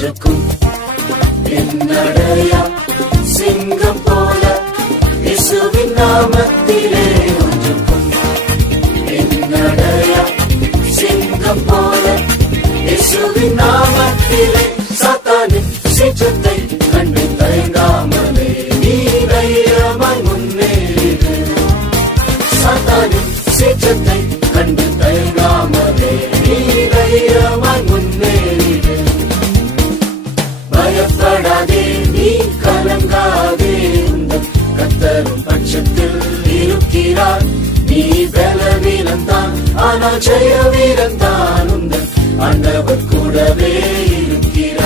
ஒன்றுக்கும் என்னடையா சிங்கம் போல இயேசுவின் நாமத்திலே ஒன்றுக்கும் என்னடையா சிங்கம் போல இயேசுவின் நாமத்திலே சாத்தானின் சீற்றத்தை கண்டு தயங்காமலே நீ தைரியமாய் முன்னேறு. சாத்தானின் சீற்றத்தை கண்டு தயங்காமலே நீ தைரியமாய் முன்னேறு. பயப்படாதே நீ கலங்காதே உந்தன் கர்த்தரும் பட்சத்தில் இருக்கிறார். நீ பலவீனன் தான் ஆனால் ஜெய வீரன் தான் உந்தன் ஆண்டவர் கூடவே